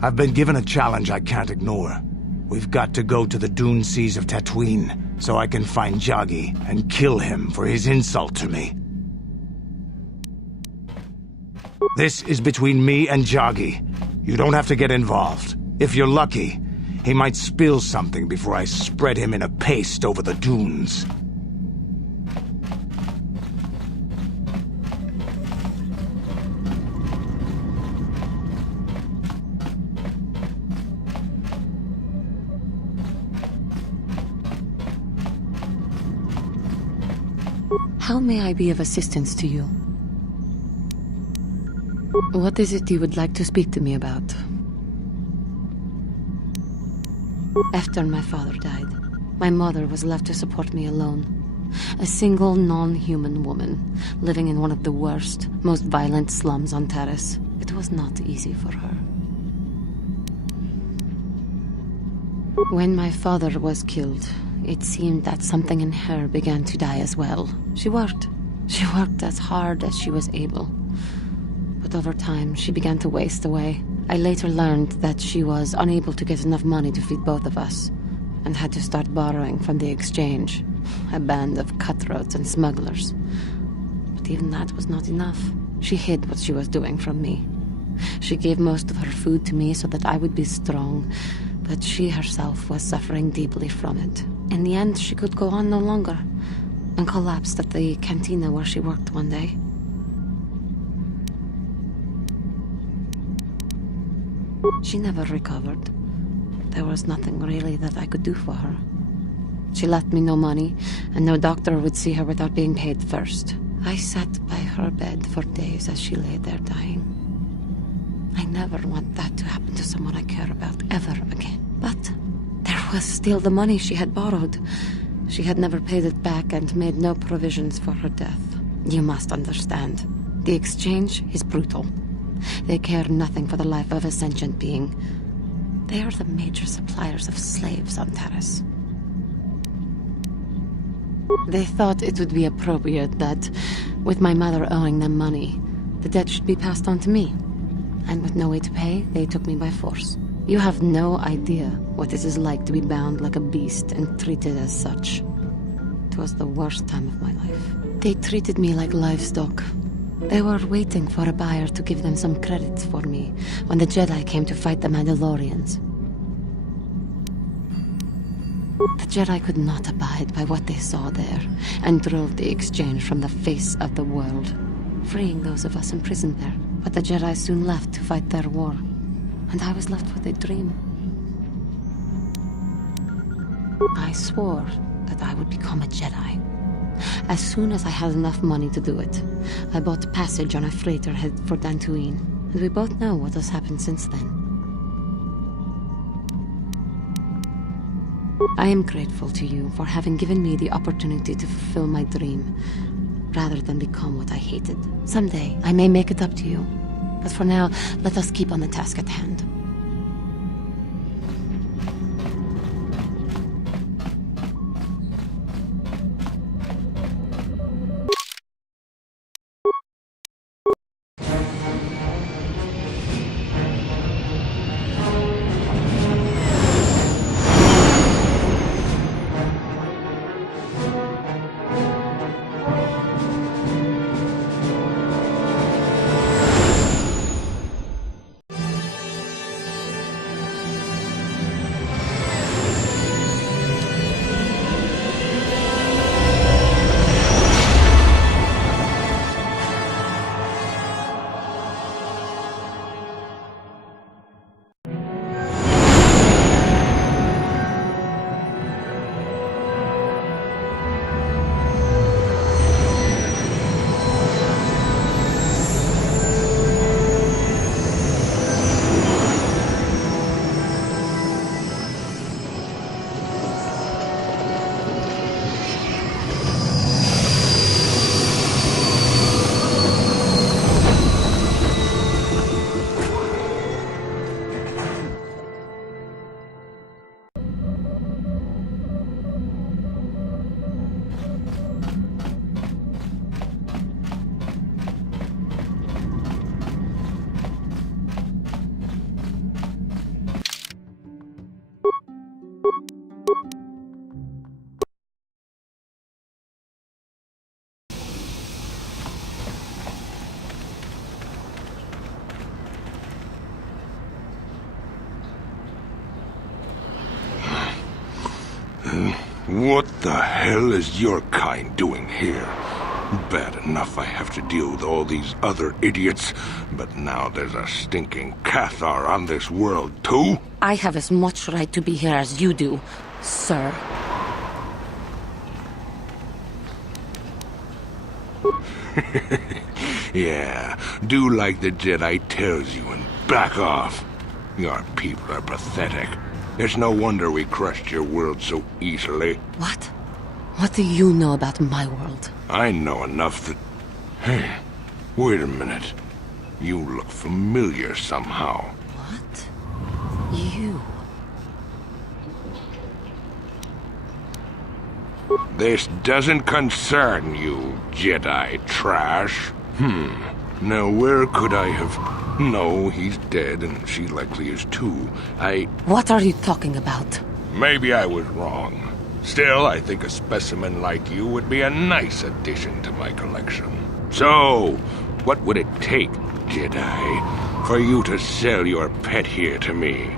I've been given a challenge I can't ignore. We've got to go to the dune seas of Tatooine, so I can find Jagi and kill him for his insult to me. This is between me and Jagi. You don't have to get involved. If you're lucky, he might spill something before I spread him in a paste over the dunes. How may I be of assistance to you? What is it you would like to speak to me about? After my father died, my mother was left to support me alone. A single non-human woman, living in one of the worst, most violent slums on Taris. It was not easy for her. When my father was killed, it seemed that something in her began to die as well. She worked as hard as she was able. But over time, she began to waste away. I later learned that she was unable to get enough money to feed both of us, and had to start borrowing from the exchange, a band of cutthroats and smugglers. But even that was not enough. She hid what she was doing from me. She gave most of her food to me so that I would be strong, but she herself was suffering deeply from it. In the end, she could go on no longer, and collapsed at the cantina where she worked one day. She never recovered. There was nothing really that I could do for her. She left me no money, and no doctor would see her without being paid first. I sat by her bed for days as she lay there dying. I never want that to happen to someone I care about ever again. But there was still the money she had borrowed. She had never paid it back and made no provisions for her death. You must understand. The exchange is brutal. They care nothing for the life of a sentient being. They are the major suppliers of slaves on Taris. They thought it would be appropriate that, with my mother owing them money, the debt should be passed on to me. And with no way to pay, they took me by force. You have no idea what it is like to be bound like a beast and treated as such. It was the worst time of my life. They treated me like livestock. They were waiting for a buyer to give them some credit for me when the Jedi came to fight the Mandalorians. The Jedi could not abide by what they saw there, and drove the exchange from the face of the world, freeing those of us imprisoned there. But the Jedi soon left to fight their war, and I was left with a dream. I swore that I would become a Jedi. As soon as I had enough money to do it, I bought passage on a freighter headed for Dantooine, and we both know what has happened since then. I am grateful to you for having given me the opportunity to fulfill my dream, rather than become what I hated. Someday, I may make it up to you, but for now, let us keep on the task at hand. What the hell is your kind doing here? Bad enough I have to deal with all these other idiots, but now there's a stinking Kotor on this world too? I have as much right to be here as you do, sir. Yeah, do like the Jedi tells you and back off. Your people are pathetic. It's no wonder we crushed your world so easily. What? What do you know about my world? I know enough that... Hey, wait a minute. You look familiar somehow. What? You? This doesn't concern you, Jedi trash. Now where could I have... No, he's dead, and she likely is too. What are you talking about? Maybe I was wrong. Still, I think a specimen like you would be a nice addition to my collection. So, what would it take, Jedi, for you to sell your pet here to me?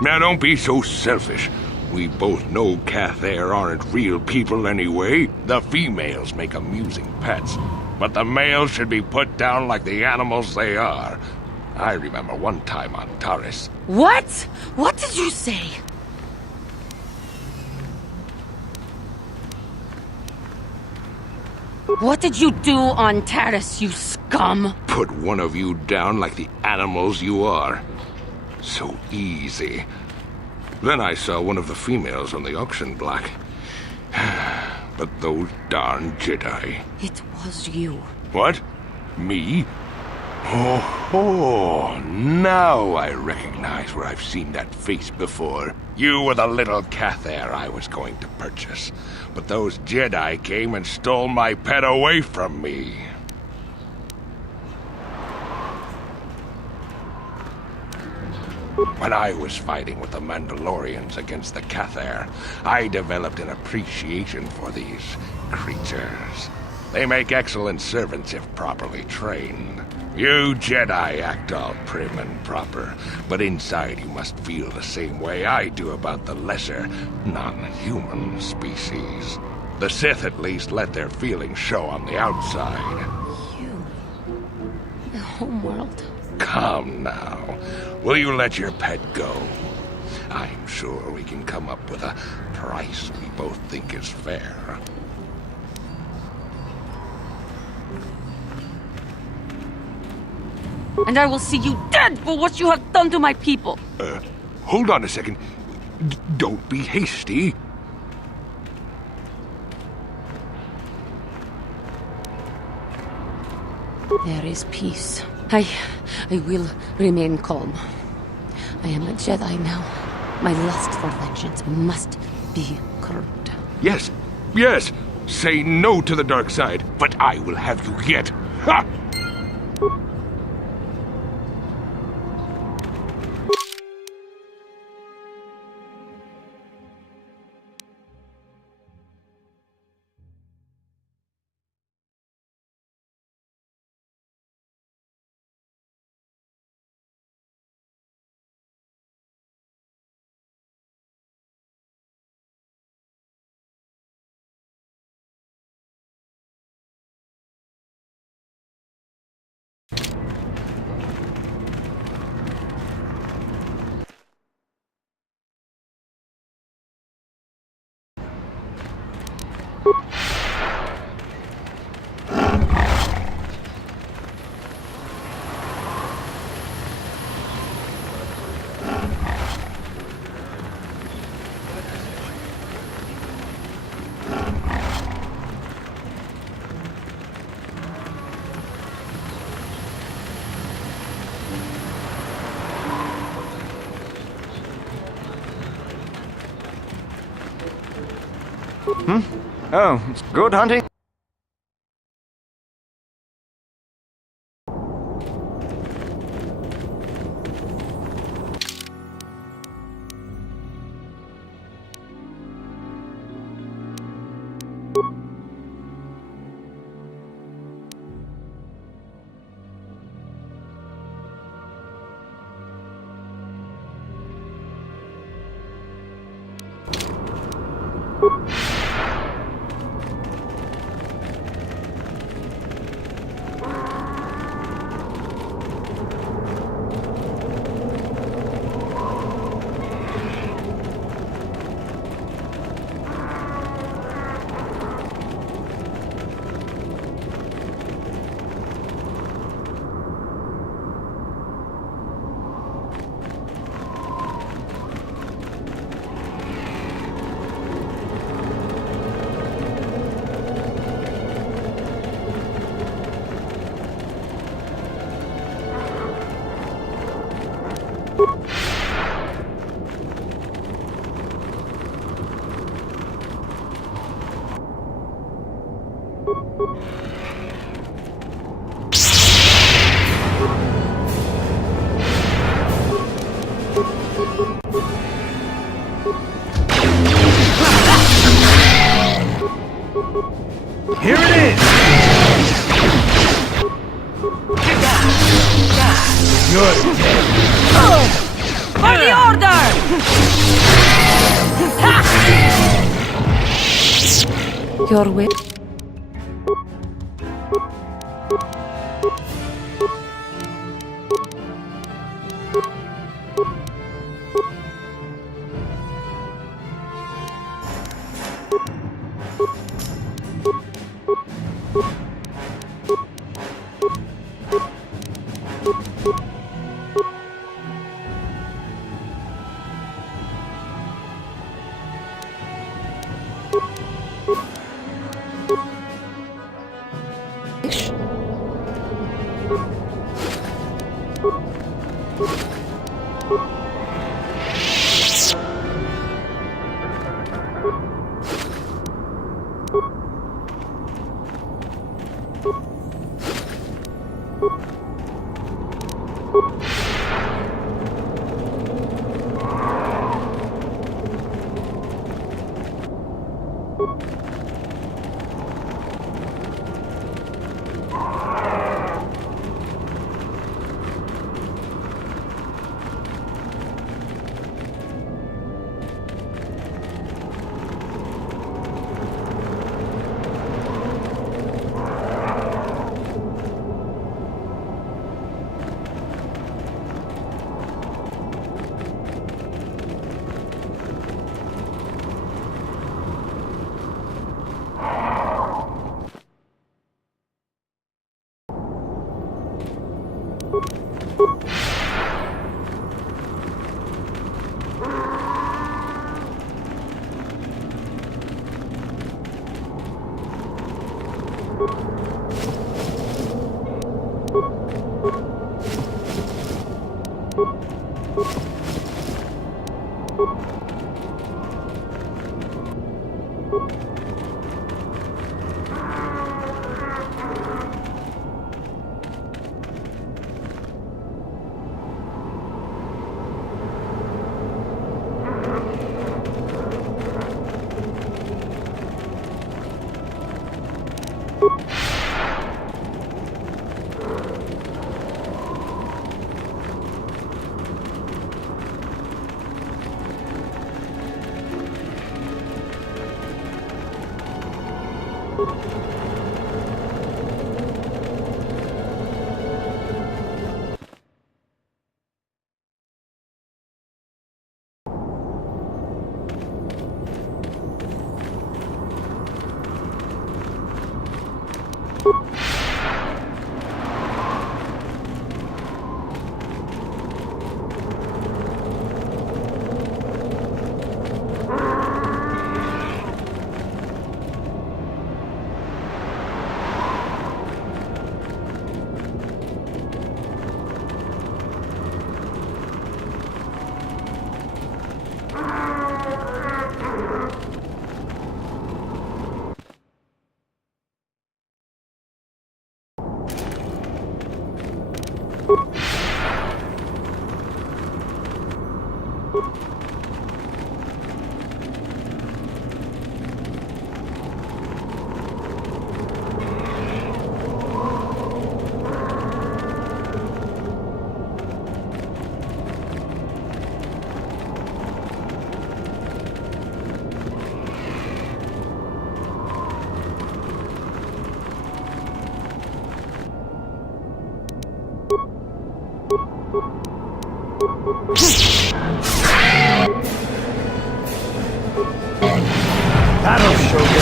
Now don't be so selfish. We both know Kotor aren't real people anyway. The females make amusing pets, but the males should be put down like the animals they are. I remember one time on Taris. What? What did you say? What did you do on Taris, you scum? Put one of you down like the animals you are. So easy. Then I saw one of the females on the auction block. But those darn Jedi. It was you. What? Me? Oh, now I recognize where I've seen that face before. You were the little Kotor I was going to purchase. But those Jedi came and stole my pet away from me. When I was fighting with the Mandalorians against the Kotor, I developed an appreciation for these creatures. They make excellent servants if properly trained. You Jedi act all prim and proper, but inside you must feel the same way I do about the lesser, non-human species. The Sith at least let their feelings show on the outside. You. The homeworld. Come now. Will you let your pet go? I'm sure we can come up with a price we both think is fair. And I will see you dead for what you have done to my people. Hold on a second. Don't be hasty. There is peace. I will remain calm. I am a Jedi now. My lust for vengeance must be curbed. Yes, yes. Say no to the dark side, but I will have you yet. Ha! Oh, it's good hunting? Here it is! You're dead. For the order! Your way. That'll show you.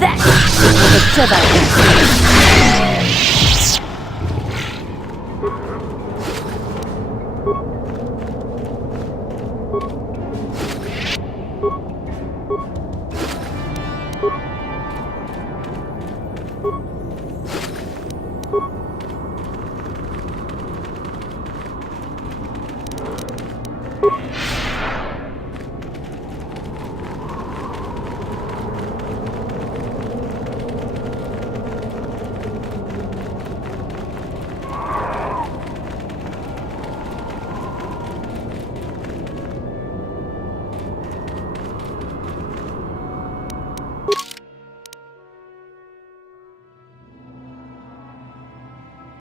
That's the Jedi.